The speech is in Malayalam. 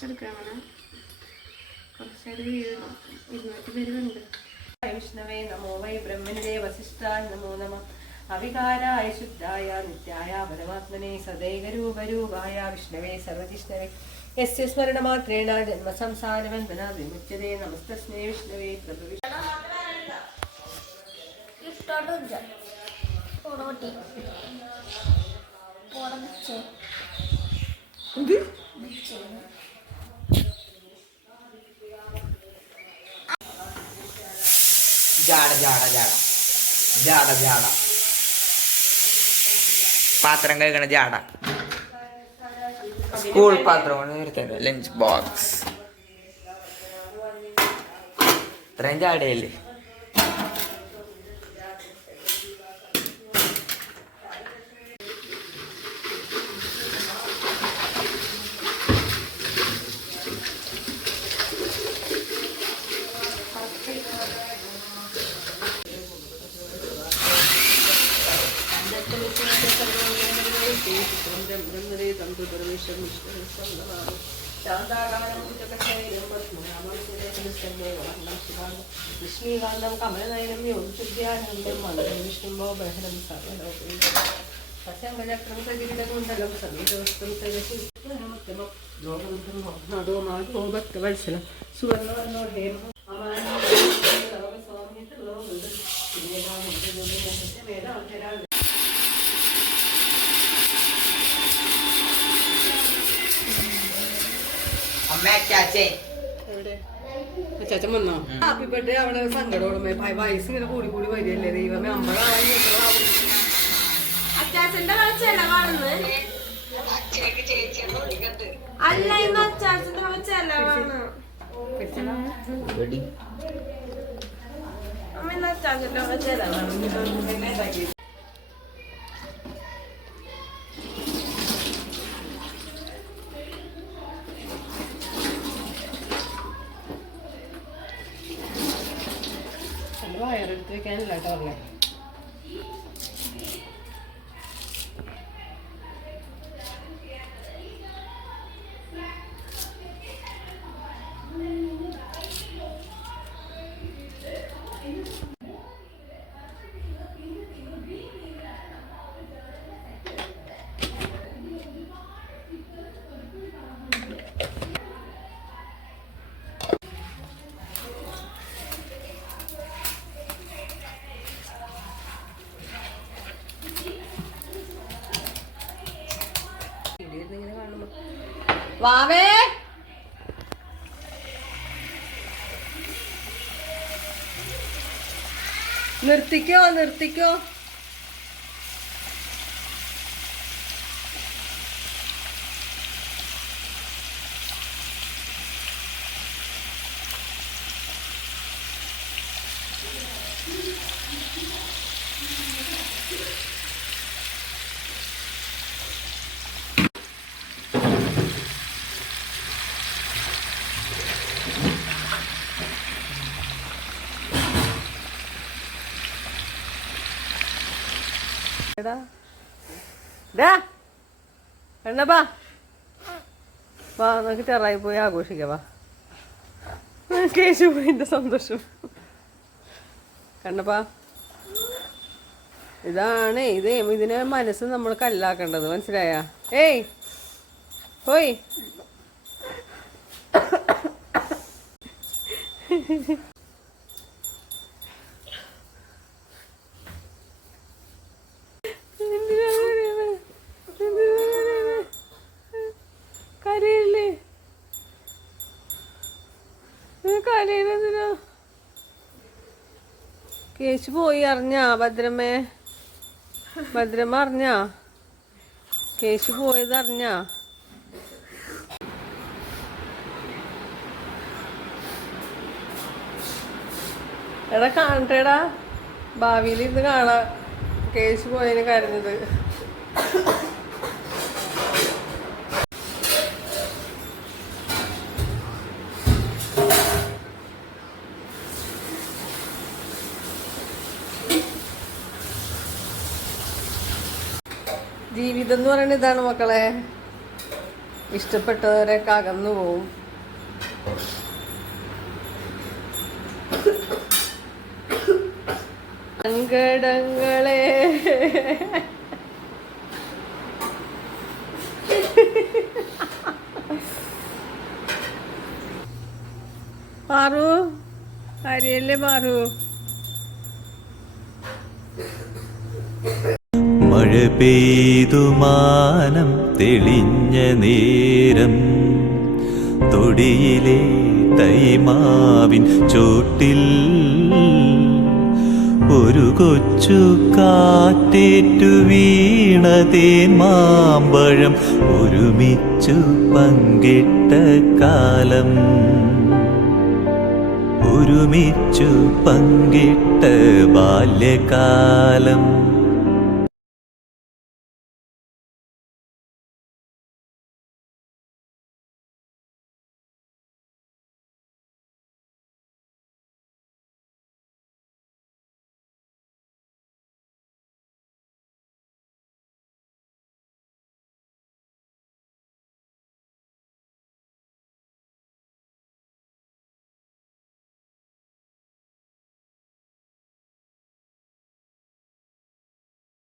കുറച്ചെടുക്കാം അങ്ങനെ കുറച്ചേരം ഇരുന്നൂറ്റി പേരുണ്ട് വിഷ്ണവേ നമോ വൈ ബ്രഹ്മനിലെ വസിഷ്ഠായ നമോ നമ. അവികാരായ ശുദ്ധായ നിത്യായ പരമാത്മനെ സദൈകരൂപരൂപായ വിഷ്ണവേ സർവജിഷ്ണവേ യസ്യ സ്മരണമാത്രേണ ജന്മസംസാരബന്ധന വിമുച്ചതേ നമസ്തസ്മേ വിഷ്ണവേ പ്രഭു വിഷ്ണു പൊറോട്ടി ജാട ജാട ജാട. ജാട ജാട. പാത്രം കഴുകണ ജാട. സ്കൂൾ പാത്രം നിർത്തരുത്. ലഞ്ച് ബോക്സ് ഇത്രയും ജാടയല്ലേ? हाँ, ब्रह्मरे तंतु परमेश्वर विष्णुकांडम कमलनयनम योगशुद्ध्यानंदम विष्णुभो बहिरं सर्वलोकैः सत्यं गजक्रमुखगिरिडकुण्डलं समीपवस्तं सदशिवमुत्तमं योगमुद्रं भवनादो माधो भक्तवत्सलं सुवर्णवर्णो हेमः। അച്ചാച്ചൻ വന്നോ? ഹാപ്പി ബർത്ത്ഡേ അവിടെ സങ്കടോടുമേ വയസ്സ് ഇങ്ങനെ കൂടി കൂടി വരികയല്ലേ? ദൈവമേ അമ്പതാവാൻ അച്ചാച്ചന്റെ ചെലവാണെന്ന് അല്ല ഇന്ന് അച്ചാച്ചന്റെ ചെലവാണ് അമ്മ ഇന്ന് അച്ചാച്ചന്റെ ചെലവാണ് വയറെടുത്ത് വെക്കാനല്ല കേട്ടോ പറഞ്ഞേ. വാവേ. നിർത്തിക്കോ നിർത്തിക്കോ. എടാ. വാ നമുക്ക് ചെറായി പോയി ആഘോഷിക്കാം വാ. കേശു പോയിന്റെ സന്തോഷം. കണ്ടപ്പാ ഇതാണ് ഇത് ഇതിനെ മനസ്സ് നമ്മൾ കല്ലാക്കേണ്ടത് മനസ്സിലായ? ഏയ്. പോയി. കരയിലെന്തിനാ കേശു പോയി അറിഞ്ഞാ ഭദ്രമേ? ഭദ്രമ്മ അറിഞ്ഞാ? കേശു പോയത് അറിഞ്ഞാ? എടാ കാണട്ടേടാ. ഭാവിയിൽ ഇന്ന് കാണാ. കേശു പോയതിന് കരഞ്ഞത്. ജീവിതം എന്ന് പറയുന്നത് ഇതാണ് മക്കളെ. ഇഷ്ടപ്പെട്ടവരൊക്കെ അകന്നു പോവും. സങ്കടങ്ങളെ. മാറു അരിയല്ലേ മാറൂ മഴ പെയ്തു മാനം തെളിഞ്ഞ നേരം. തൊടിയിലെ തൈമാവിൻ ചോട്ടിൽ ഒരു കൊച്ചു കാറ്റേറ്റു വീണതേ മാമ്പഴം ഒരുമിച്ചു പങ്കിട്ട കാലം. ഒരുമിച്ചു പങ്കിട്ട ബാല്യകാലം.